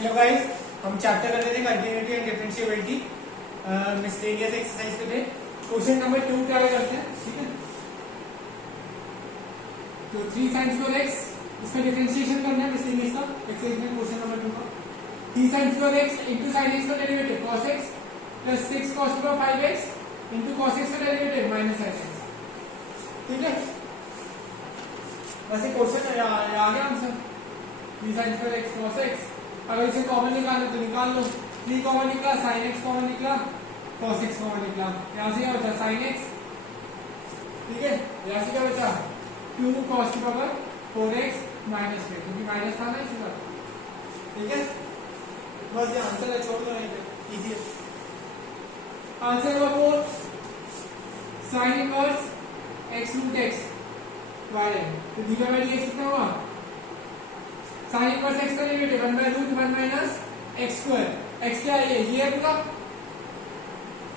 Hello guys, हम chapter कर रहे थे continuity and differentiability miscellaneous exercise के लिए। क्वेश्चन नंबर 2 क्या करते हैं, ठीक है। तो 3 sin स्क्वायर x इसका डिफरेंशिएशन करना है मिसलेनियस का एक्सरसाइज में। क्वेश्चन नंबर 2 का 3 sin square x into sin x का derivative cos x plus 6 cos की power 5x into cos x का डेरिवेटिव minus sin x, ठीक है। वैसे क्वेश्चन आ गया answer 3 sin square x cos x। अगर इसे कॉमन निकालना तो निकाल लो। 3 कॉमन निकला, sin x कॉमन निकला, cos x कॉमन निकला। यहाँ से क्या बचा sin x, ठीक है। यहाँ से क्या बचा 2 cos की पावर 4x माइनस में, क्योंकि माइनस था ना इसका, ठीक है। बस ये आंसर है, छोड़ दो, इजी है। Answer number 4 sin inverse x root x y है। तो डी बाई डी एक्स कितना हुआ, sin इनवर्स x का derivative 1 by root 1 minus x square. x क्या है, ये है पूरा,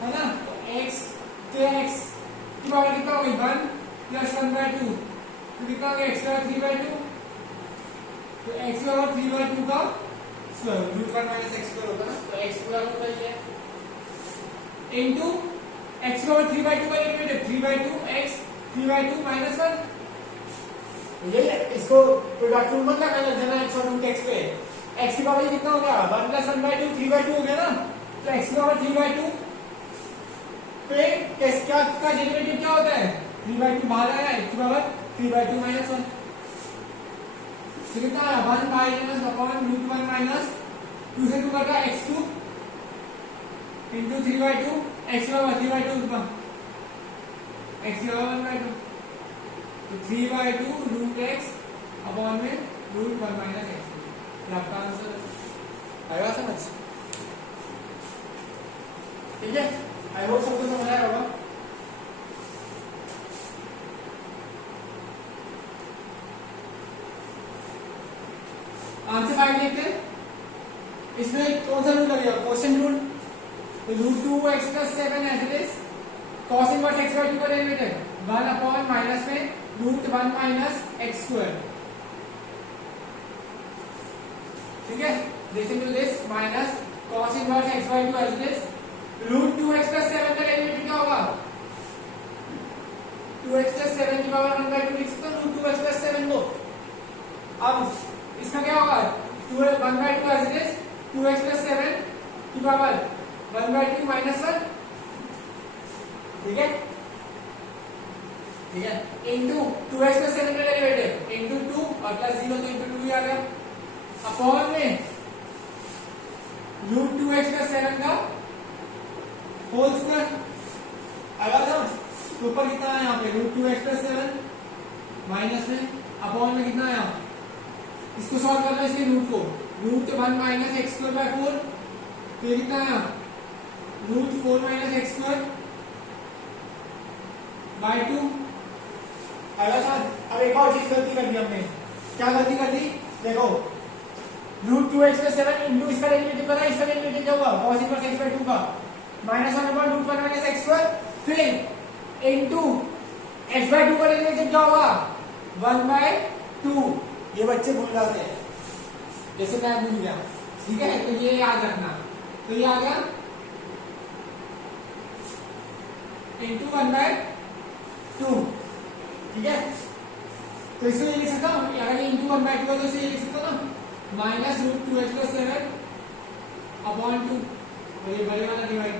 है ना। तो x के x की पावर कितना होगी 1 प्लस 1 बाय 2, तो कितना होगा x का 3 बाय 2। तो x की पावर 3 बाय 2 का square, root 1 minus x square होगा ना, तो x पूरा होगा ये इनटू x की पावर 3 बाय 2 का derivative 3 by 2 x 3 by 2 minus 1। ये इसको प्रोडक्ट रूल मत लगाना देना x और रूट x पे। x की पावर कितना हो गया 1 प्लस 1 बाय 2 3 बाय 2 हो गया ना। तो x की पावर 3 बाय 2 पे क्या का डेरिवेटिव क्या होता है 3 बाय 2 बाहर आया, x की पावर 3 बाय 2 माइनस 1। तो कितना आया 1 माइनस अपॉन रूट 1 माइनस 2 से 2 करता है x2 इंटू 3 बाय 2 x की पावर 3 बाय 2 x की पावर 1 बाय 2, तो 3 बाय 2 रूट x अपॉन में रूट 1 माइनस x। ये आपका आंसर आएगा समझ, ठीक है। आई होप सबको समझ आया होगा। आंसर 5 देखते हैं। इसमें कौन सा रूल लगेगा, क्वेश्चन रूल। तो root 2x plus 7 as it is cos inverse x by 2 का डेरिवेटिव 1 अपॉन माइनस में रूट 1 माइनस x स्क्वायर, ठीक है। Listen to this minus cos inverse x by 2 as it is root 2x plus 7 का derivative क्या होगा 2x plus 7 की power 1 by 2 लिख सकते हो रूट 2x प्लस 7 को। अब इसका क्या होगा 1 by 2 as it is 2x plus 7 की पावर 1 बाय 2 माइनस 1, ठीक है, ठीक है। इंटू 2x प्लस 7 का डेरिवेटिव इंटू 2 और प्लस 0 तो इंटू 2 ही आ गया, अपॉन में रूट 2x प्लस 7 का होल स्क्वायर आएगा समझ। तो ऊपर कितना है यहाँ पे रूट 2x प्लस 7 माइनस में अपॉन में कितना है, इसको सॉल्व करना है इसके रूट को, root 1 minus x square by 4, तो ये कितना है root 4 minus x square by 2 आएगा सर। अब एक और चीज गलती कर दी हमने, क्या गलती कर दी देखो, रूट 2x प्लस 7 इंटू इसका डेरिवेटिव करा, इसका डेरिवेटिव क्या हुआ cos इनवर्स x बाय 2 का minus 1 upon root 1 minus x square, फिर इंटू x बाय 2 का डेरिवेटिव क्या होगा 1 बाय 2। ये बच्चे भूल जाते हैं, जैसे मैं भूल गया, ठीक है। तो ये याद रखना, तो ये आ गया इंटू 1 बाय 2, ठीक है। तो इसको ये लिख सकता हूँ, अगर ये इंटू 1 बाय 2 है तो इसे ये लिख सकता हूँ ना minus root 2x plus 7 upon 2, और ये बड़े वाला डिवाइड,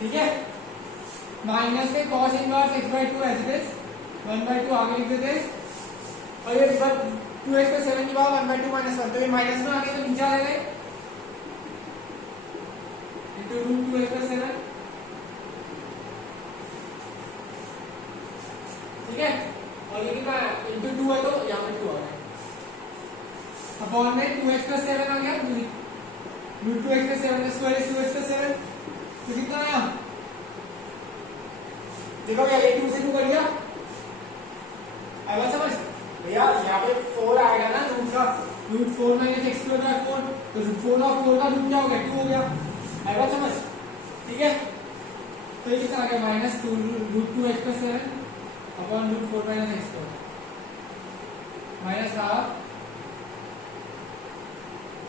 ठीक है। माइनस में cos inverse x by 2 as it is 1 by 2 आगे लिख देते, और ये 2x प्लस 7 की पावर 1 बाय 2 माइनस 1, तो ये माइनस में आगे तो नीचे आ जाएगा इंटू रूट 2x प्लस 7, ठीक है। और ये कितना है इंटू 2 है तो यहाँ पे 2 आ गया, अपॉन में 2x प्लस 7 आ गया, रूट 2x प्लस 7 का स्क्वायर इज 2x प्लस 7, तो कितना आया देखो क्या, ये 2 से 2 कर दिया, आएगा समझ भैया। यहाँ पे 4 आएगा ना रूट का, root 4 minus x square by 4, तो रूट 4 और 4 का रूट क्या हो गया 2 हो गया, आएगा समझ, ठीक है। तो ये कितना आ गया minus 2 root 2x plus 7 upon root 4 minus x square minus half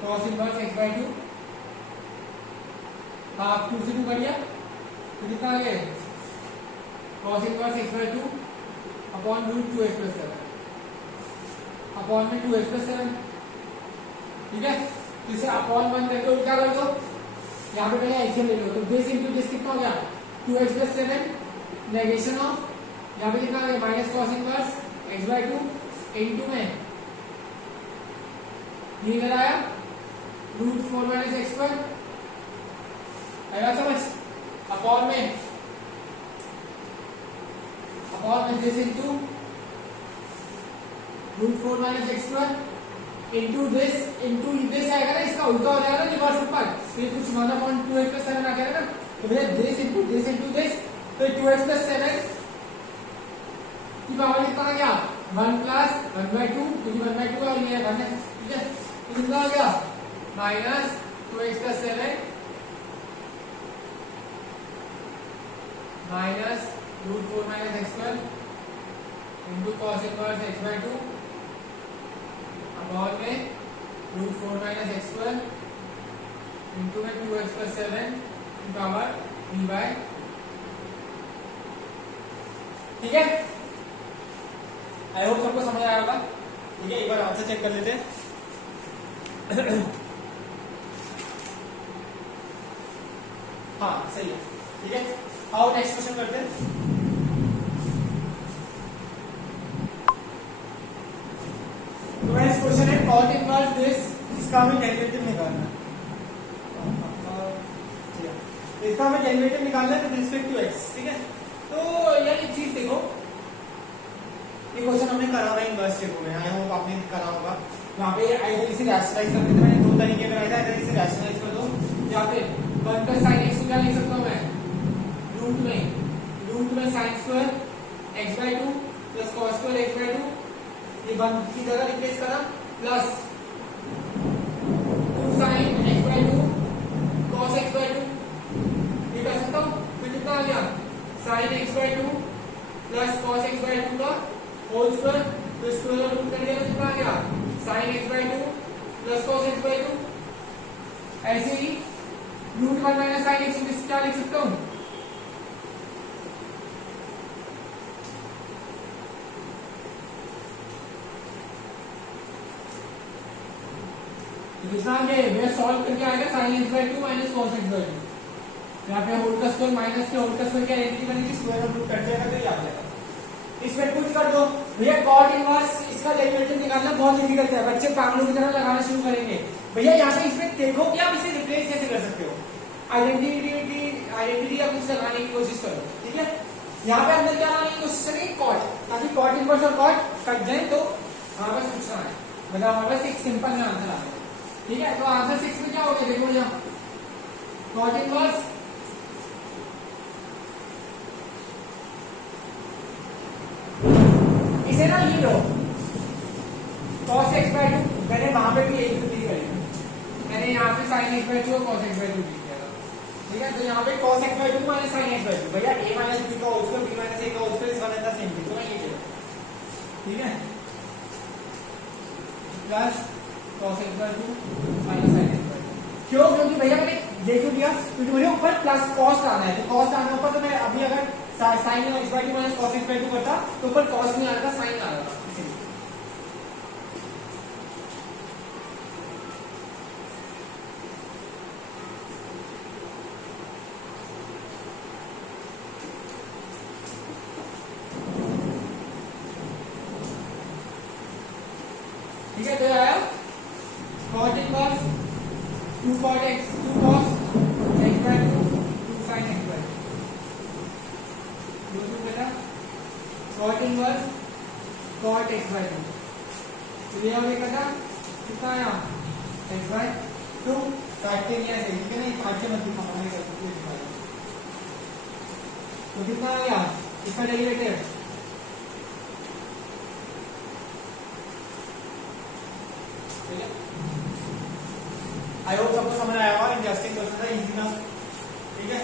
cos inverse x by 2 half 2 से 2 कर दिया तो कितना आ गया cos inverse x by 2 upon root 2x plus 7 upon में 2x प्लस 7 ठीक है। तो इसे अपॉन 1 करके उल्टा कर दो, यहाँ पे पहले एक्स ले लो तो दिस इंटू दिस कितना हो गया 2x प्लस 7 नेगेशन ऑफ यहाँ पे कितना आ गया minus cos inverse x by 2 into में ये इधर आया रूट 4 माइनस एक्स स्क्वायर आया समझ अपॉन में this into root 4 minus x square into this आएगा ना, इसका उल्टा हो जाएगा ना रिवर्स ऊपर, फिर कुछ 1/2x प्लस 7 आ जाएगा ना, तो भैया दिस इंटू दिस तो 2x प्लस 7 की पावर कितना आ गया 1 प्लस 1/2 क्योंकि 1/2 और ये 1 है, ठीक है। तो कितना आ गया minus 2x plus 7 minus root 4 minus x square into cos inverse x by 2 upon में root 4 minus x square into में 2x प्लस 7 की पावर v बाय, ठीक है। आई होप सबको समझ आया होगा, ठीक है। एक बार आंसर चेक कर लेते हैं। हाँ सही है, ठीक है। आओ नेक्स्ट क्वेश्चन करते हैं। तो नेक्स्ट क्वेश्चन है cot इनवर्स दिस, इसका हमें डेरिवेटिव निकालना है, इसका हमें डेरिवेटिव निकालना है विद रिस्पेक्ट टू x, ठीक है। तो यार एक चीज देखो, ये क्वेश्चन हमने करा हुआ इनवर्स स्टेप में, आई होप आपने करा होगा। वहां पे आइदर इसे रैशनलाइज करके तो मैंने दो तरीके कराए थे, आइदर इसे रैशनलाइज कर दो या फिर 1 प्लस sin x को क्या लिख सकता हूं मैं रूट में sin square x by 2 plus cos square x by 2 ये 1 की जगह रिप्लेस करा plus 2 sin x by 2 cos x by 2 ये कर सकता हूं। फिर कितना आ गया sin x by 2 plus cos x by 2 का होल स्क्वायर, तो स्क्वायर रूट कर दिया तो कितना आ गया sin x by 2 plus cos x by 2। ऐसे ही रूट 1 माइनस sin x को क्या लिख सकता हूं कितना आ गया ये सॉल्व करके आएगा sin x by 2 minus cos x by 2, यहाँ पे होल का स्क्वायर माइनस के होल का स्क्वायर क्या आइडेंटिटी बनेगी स्क्वायर रूट कट जाएगा तो ये आ जाएगा। इसमें कुछ कर दो भैया cot इनवर्स इसका डेरिवेटिव निकालना बहुत डिफिकल्ट है, बच्चे पागलों की तरह लगाना शुरू करेंगे। भैया यहाँ पे इसमें देखो कि आप इसे रिप्लेस कैसे कर सकते हो, आइडेंटिटी या कुछ लगाने की कोशिश करो, ठीक है। यहाँ पे अंदर क्या लाने की कोशिश करेंगे cot, ताकि cot इनवर्स और cot कट जाए तो हमारे पास कुछ ना आए, मतलब हमारे पास एक सिंपल में आंसर आ जाए, ठीक है। तो आंसर 6 में क्या हो गया देखो यहाँ cot इनवर्स इसे ना ये लो cos x बाई 2, मैंने वहां पे भी यही डी करी, मैंने यहाँ पे sin x बाई 2 और cos x बाई 2 डी किया था, ठीक है। तो यहाँ पे cos x by 2 minus sin x by 2 भैया a माइनस b का whole square b minus a का whole square is one and the same, तो मैं ये किया, ठीक है, plus cos x by 2 minus sin x by 2। क्यों? क्योंकि भैया मैंने ये क्यों किया, क्योंकि मुझे ऊपर प्लस कॉस्ट आना है, तो कॉस्ट आना ऊपर, तो मैं अभी अगर sine x by 2 minus cos x by 2 करता तो ऊपर कॉस्ट नहीं आ रहा था, साइन आ रहा था, इसीलिए। ठीक है, तो आया cot inverse 2 cos x by 2 2 sin x by 2 दूसरी बेटा cot inverse cot x by 2, तो ये अभी कटा कितना आया x बाई 2 काटते नहीं ऐसे, ठीक है ना, काट के मत दिखाओ, नहीं कर सकते, तो कितना आ गया इसका डेरिवेटिव आई होप सबको समझ आया होगा, इंटरेस्टिंग क्वेश्चन था, इजी था, ठीक है।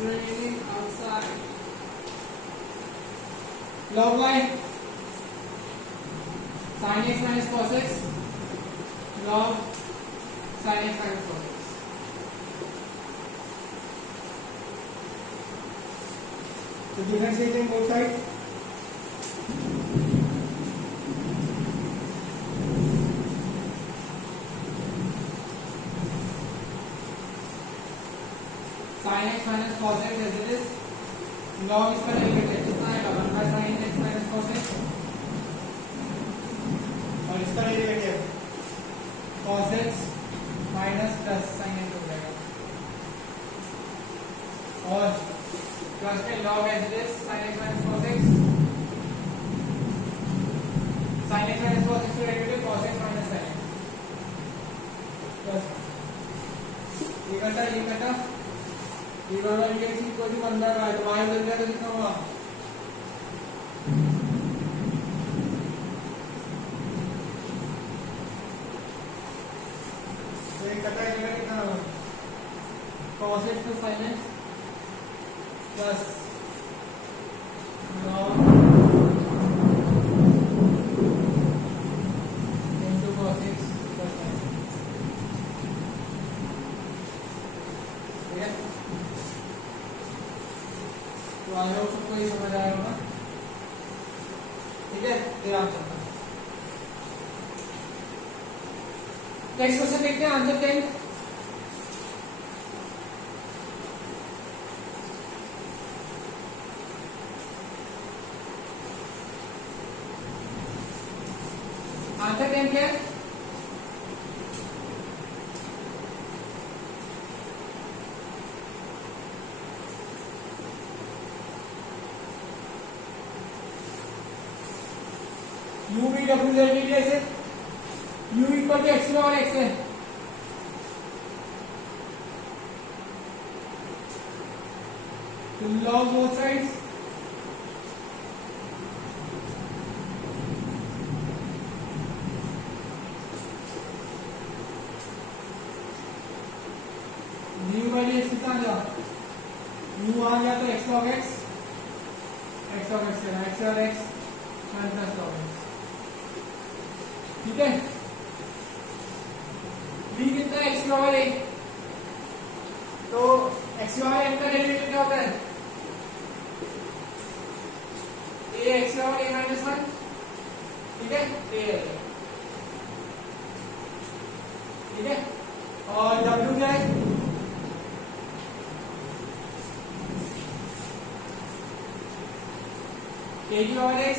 raining outside. Log y sin x minus cos x log sin x minus cos x. So differentiating both sides. sin x minus cos x as it is log इसका derivative कितना आएगा 1 by sin x minus cos x और इसका derivative cos x minus plus sin x हो जाएगा और plus में log as it is sin x minus cos x sin x minus cos x का derivative cos x minus sin x plus ये कटा ये वाला ये चीज को भी बंदा का है तो y बदल गया तो कितना हुआ तो ये कटा जाएगा कितना होगा cos x plus sin x plus log into cos x plus sin x ठीक है तो आगे सबको ये समझ आया होगा ठीक है फिर आप चलते हैं नेक्स्ट क्वेश्चन देखते हैं आंसर 10 आंसर 10 क्या है u v w z dt ऐसे u इक्वल टू x और x है तो log both sides du by dx कितना आ गया u आ गया तो x log x log x है x और x माइनस log x ठीक है v कितना x बराबर a तो x बराबर m का डेरिवेटिव क्या होता है a x बराबर a minus 1 ठीक है ठीक है और w क्या है a की पावर x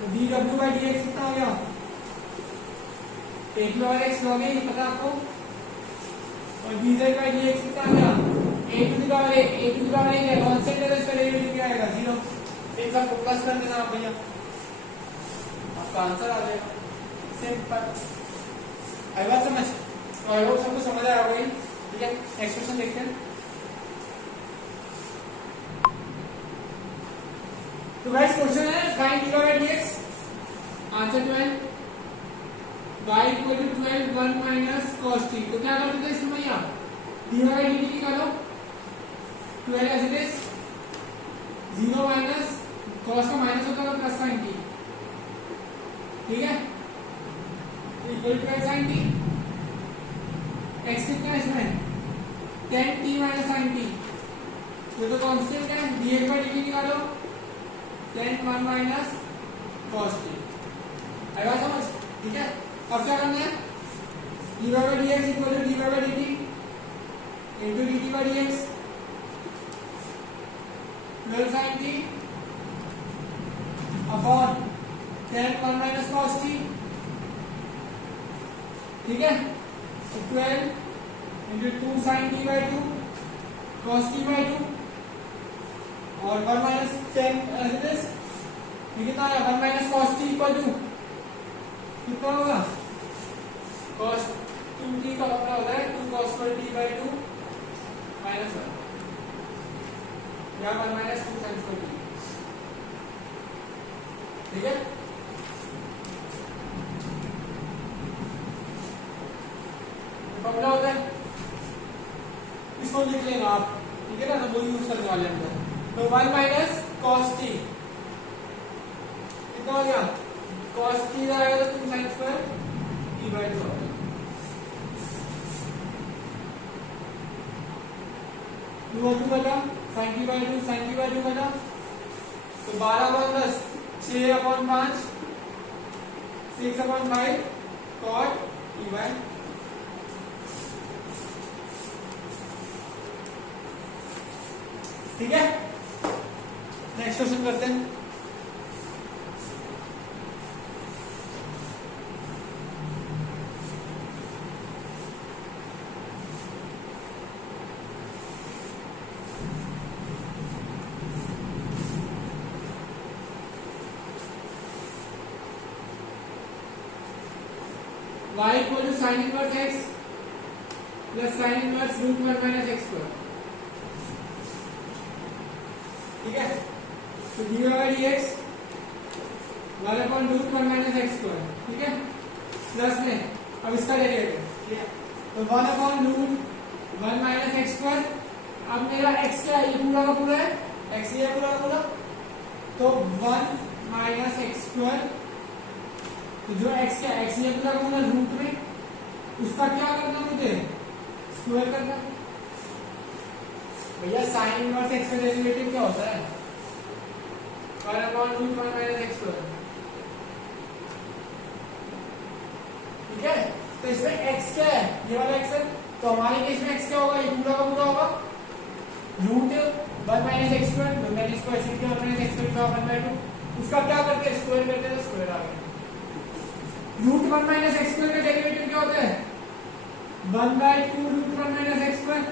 तो dw by dx कितना आ गया a की पावर x log a पता आपको और dz by dx कितना आ गया a to the power a क्या कांस्टेंट है तो इसका डेरिवेटिव क्या आएगा 0 इन सबको प्लस कर देना आप भैया आपका आंसर आ जाएगा सिंपल आई बात समझ तो आई होप सबको समझ आया होगा ठीक है नेक्स्ट क्वेश्चन देखते हैं तो गाइस क्वेश्चन है sin d by dx answer 12 y equal to 12 1 minus cos t तो क्या कर देते इसमें भैया d by dt निकालो 12 as it is 0 minus cos का माइनस होता है प्लस sin t ठीक है equal to sin t x कितना है इसमें tan t minus sin t ये तो कांस्टेंट है dx by dt निकालो tan 1 माइनस cos t आएगा समझ ठीक है अब क्या करना है d by dx equal to d by dt into dt by dx 12 sin t upon tan 1 minus cos t ठीक है तो 12 into 2 sin t by 2 cos t by 2 और 1 माइनस 10 एज इट इज कितना है 1 minus cos t equal to कितना होगा cos 2t का अपना होता है 2 cos t by 2 माइनस 1 या 1 माइनस 2 sin t ठीक है फॉर्मूला होता है इसको लिख लेना आप ठीक है ना, तो वो यूज करने वाले हम लोग। तो 1 माइनस कॉस टी कितना हो गया, कॉस टी आएगा तो 2 साइन स्क्वायर टी बाई 2 2 और 2 बटा sine t by 2 sine t by 2 बटा, तो 12/10 6/5 6/5 कॉट टी बाई। ठीक है, नेक्स्ट क्वेश्चन करते हैं। y equal to sine inverse x plus sine inverse root 1 minus x square. ठीक है, तो dy by dx 1 upon root 1 minus x square. ठीक है, प्लस में अब इसका डेरिवेटिव, ठीक है, तो 1 upon root 1 minus x square. अब मेरा x क्या है, ये पूरा का पूरा है, x ये पूरा का पूरा, तो 1 माइनस x स्क्वायर, तो जो x क्या x ये पूरा का पूरा रूट में, उसका क्या करना मुझे, स्क्वायर करना। भैया साइन इनवर्स x का डेरिवेटिव क्या होता है, 1 upon root 1 minus x square. ठीक है, तो इसमें x क्या है, ये वाला x है, तो हमारे केस में x क्या होगा, ये पूरा का पूरा होगा रूट 1 माइनस x स्क्वायर, तो मैंने इसको ऐसे किया 1 माइनस x स्क्वायर का 1/2, उसका क्या करते हैं, स्क्वायर करते हैं, तो स्क्वायर आ गया। रूट 1 माइनस x स्क्वायर का डेरिवेटिव क्या होता है, 1/2 रूट 1 माइनस x स्क्वायर।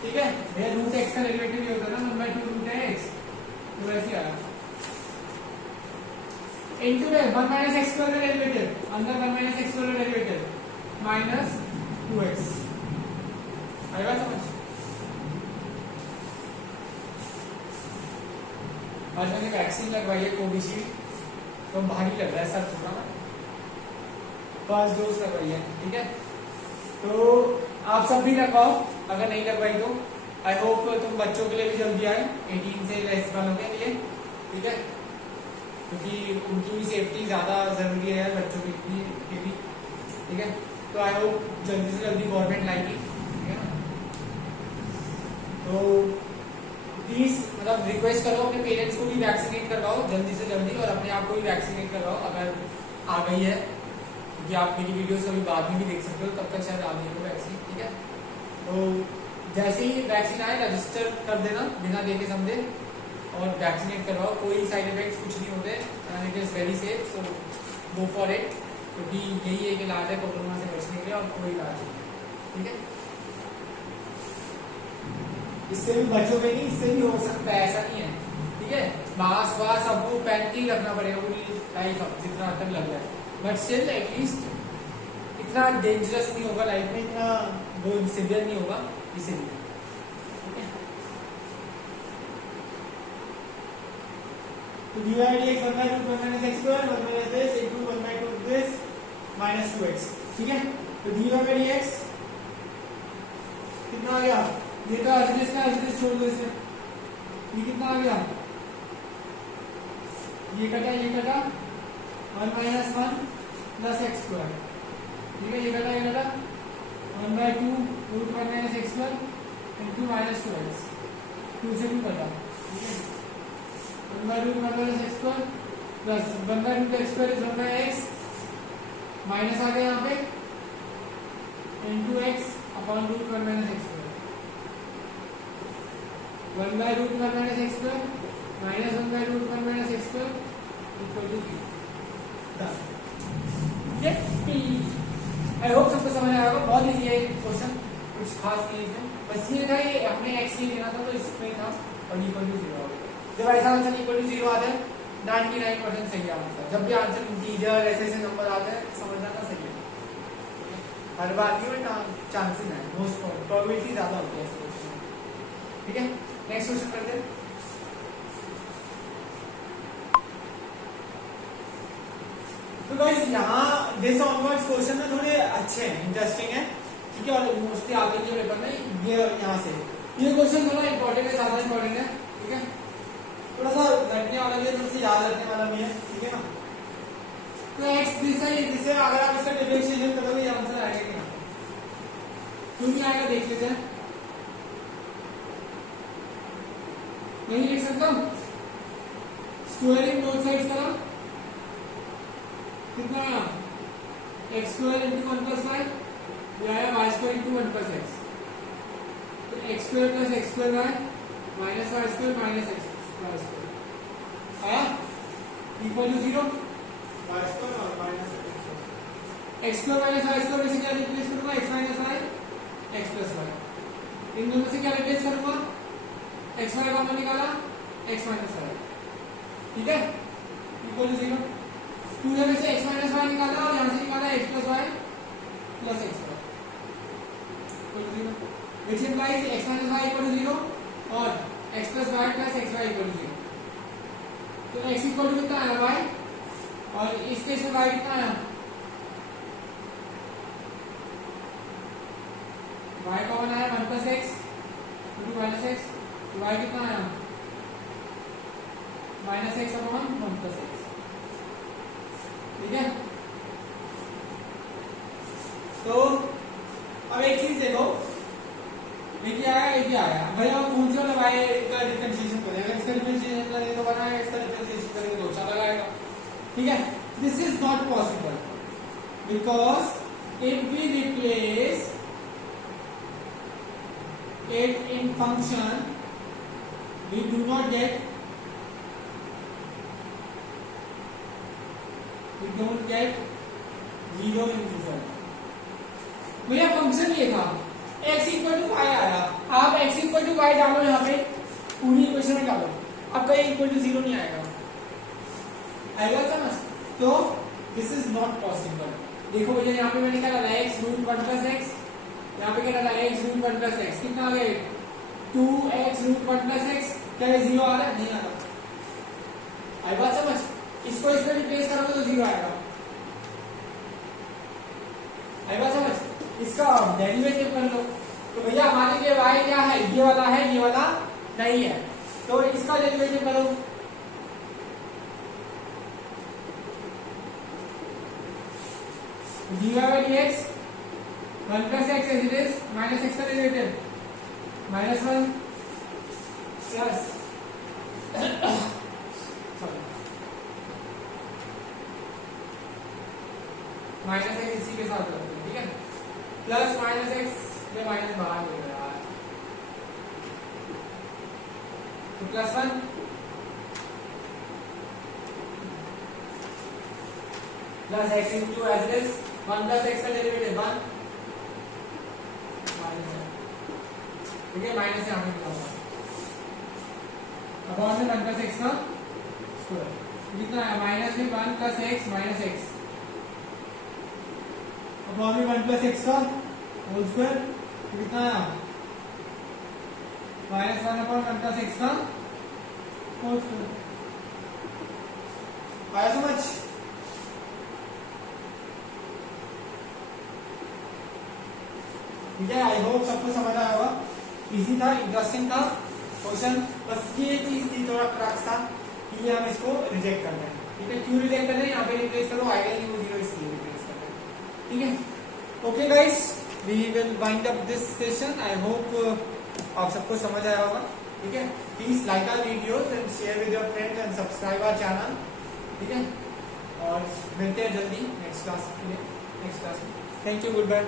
ठीक है, ये रूट x का डेरिवेटिव ये होता है ना, 1/2 रूट x, तो वैसे आया इनटू में 1 माइनस x स्क्वायर का डेरिवेटिव, अंदर 1 माइनस x स्क्वायर का डेरिवेटिव माइनस 2x। आएगा समझ। आज मैंने वैक्सीन लगवाई है कोविशील्ड, तो भारी लग रहा है सर थोड़ा, फर्स्ट डोज लगवाई है। ठीक है, तो आप सब भी लगवाओ, अगर नहीं लगवाई तो आई होप तुम बच्चों के लिए भी जल्दी आए, 18 से लेस वालों के लिए। ठीक है, क्योंकि उनकी भी सेफ्टी ज्यादा जरूरी है बच्चों की भी। ठीक है, तो आई होप जल्दी से जल्दी गवर्नमेंट लाएगी। ठीक है ना, तो प्लीज मतलब रिक्वेस्ट करो अपने पेरेंट्स को भी वैक्सीनेट करवाओ जल्दी से जल्दी, और अपने आप को भी वैक्सीनेट करवाओ अगर आ गई है, क्योंकि आप मेरी वीडियोस कभी बाद में भी देख सकते हो, तब तक शायद आ गई हो वैक्सीन। ठीक है, तो जैसे ही वैक्सीन आए रजिस्टर कर देना बिना देखे समझे, और वैक्सीनेट करवाओ, कोई साइड इफेक्ट्स कुछ नहीं होते, and it is very safe, so go for it, क्योंकि यही एक इलाज है कोरोना से बचने के लिए, और कोई इलाज नहीं। ठीक है, इससे भी बचोगे नहीं, इससे भी हो सकता है, ऐसा नहीं है। ठीक है, मास्क वास्क सबको पहन के ही रखना पड़ेगा पूरी लाइफ जितना तक लग रहा है, बट स्टिल एटलीस्ट इतना डेंजरस नहीं होगा लाइफ में, इतना वो सिवियर नहीं होगा इसीलिए। ठीक है, तो dx 1/2 1 minus x square 1 minus this into 1/2 this minus 2x। ठीक है, तो dx कितना आ गया, ये तो एज का एज छोड़ दो इसे, ये कितना आ गया, ये कटा 1 माइनस 1 प्लस x स्क्वायर। ठीक है, ये कटा 1/2 root 1 minus x square into minus 2x, 2 से 2 कटा। ठीक है, 1/2 1 minus x square plus 1/2 x square is 1/x, minus आ गया यहाँ पे into x upon root 1 minus x square, root 1 minus x square minus root 1 minus x square equal to p। ये p I hope सबको समझ आया होगा, बहुत इजी है क्वेश्चन, कुछ खास नहीं है, बस ये था ये अपने x ही लेना था, तो इसमें था और इक्वल टू 0 आ गया। जब ऐसा आंसर इक्वल टू 0 आता है 99% सही आंसर, जब भी आंसर इंटीजर ऐसे नंबर आते हैं समझ जाना सही है, हर बार नहीं बट चांसेस है, मोस्ट प्रोबेबिलिटी ज्यादा होती है ऐसे क्वेश्चन। ठीक है, नेक्स्ट क्वेश्चन करते हैं। तो गाइस यहाँ दिस ऑनवर्ड्स क्वेश्चन में थोड़े अच्छे हैं, इंटरेस्टिंग है। ठीक है, और मोस्टली आते हैं पेपर में ये यहाँ से ये क्वेश्चन थोड़ा इंपॉर्टेंट है, ज्यादा इंपॉर्टेंट है, ठीक है, थोड़ा सा रटने वाला भी है, थोड़ा सा याद रखने वाला भी है, ठीक है ना। तो x दिशा अगर आप इसका डिफरेंशिएशन करोगे ये आंसर आएगा क्या, क्यों नहीं आएगा देख लेते हैं। नहीं लिख सकता हूं, स्क्वायरिंग बोथ साइड्स करा कितना आया, x square into 1 plus y, ये आया y square into 1 plus x, तो x square plus x square y minus y square minus x y square आया इक्वल टू 0, वाई स्क्वायर और minus x square minus y square में से क्या replace करूंगा, x minus y x plus y, इन दोनों से क्या रिप्लेस करूंगा, एक्स वाई कॉमन निकाला एक्स माइनस वाई, ठीक है, इक्वल टू 0, पूरे में से x माइनस वाई निकाला और यहां से निकाला x plus y plus x y equal to 0, which implies x minus y equal to 0 और x plus y plus xy equal to 0। तो x इक्वल टू कितना आया y, और इस केस में y कितना आया, y कॉमन आया 1 plus x into minus x, तो y कितना आया minus x upon 1 plus x, ठीक है। तो अब एक चीज देखो, एक ही आया एक ही आया, भाई अब कौन से वाला y का डिफरेंशिएशन करें, अगर इसका डिफरेंशिएशन करें तो बनाएगा, इसका डिफरेंशिएशन करेंगे तो अच्छा लगाएगा, ठीक है। This is not possible because if we replace it in function we do not get, we don't get 0 in result। भैया फंक्शन ये था x इक्वल टू वाई आया, आप x इक्वल टू वाई डालो यहाँ पे पूरी इक्वेशन में डालो, आपका ये इक्वल टू 0 नहीं आएगा, आएगा समझ। तो दिस इज नॉट पॉसिबल। देखो भैया यहाँ पे मैंने क्या डाला x रूट 1 प्लस एक्स, यहाँ पे क्या डाला x रूट 1 प्लस एक्स, कितना आ गया 2x रूट 1 प्लस एक्स, क्या ये 0 आ रहा है, नहीं आ रहा, आई बात समझ। इसको इसमें रिप्लेस करोगे तो 0 आएगा, आई बात समझ। इसका डेरिवेटिव कर लो, तो भैया हमारे लिए y क्या है, ये वाला है, ये वाला नहीं है, तो इसका डेरिवेटिव करो, dy by dx 1 plus x as it is minus x का derivative minus 1 plus minus x इसी के साथ करते हैं, ठीक है, प्लस माइनस एक्स में माइनस बाहर हो गया, तो plus 1 plus x into as it is 1 plus x का डेरिवेटिव 1 माइनस, ठीक है, माइनस यहाँ पे लिखा हुआ अपॉन में 1 प्लस एक्स का स्क्वायर, कितना है माइनस में 1 plus x minus x upon में 1 प्लस एक्स का होल स्क्वायर, कितना आया माइनस 1 अपॉन 1 प्लस एक्स का होल स्क्वायर, आया समझ। ठीक है, आई होप सबको समझ आया होगा, इजी था, इंटरेस्टिंग था क्वेश्चन, बस ये चीज थी थोड़ा क्रक्स था कि हम इसको रिजेक्ट करते हैं, ठीक है। क्यों रिजेक्ट कर रहे हैं, यहाँ पे रिप्लेस करो, आइडियल न्यू 0 इसलिए रिप्लेस कर रहे हैं, ठीक है। Okay guys, we will wind up this session, I hope आप सबको समझ आया होगा, ठीक है। Please like our videos and share with your friends and subscribe our channel, ठीक है, और मिलते हैं जल्दी नेक्स्ट क्लास में। Thank you, good bye.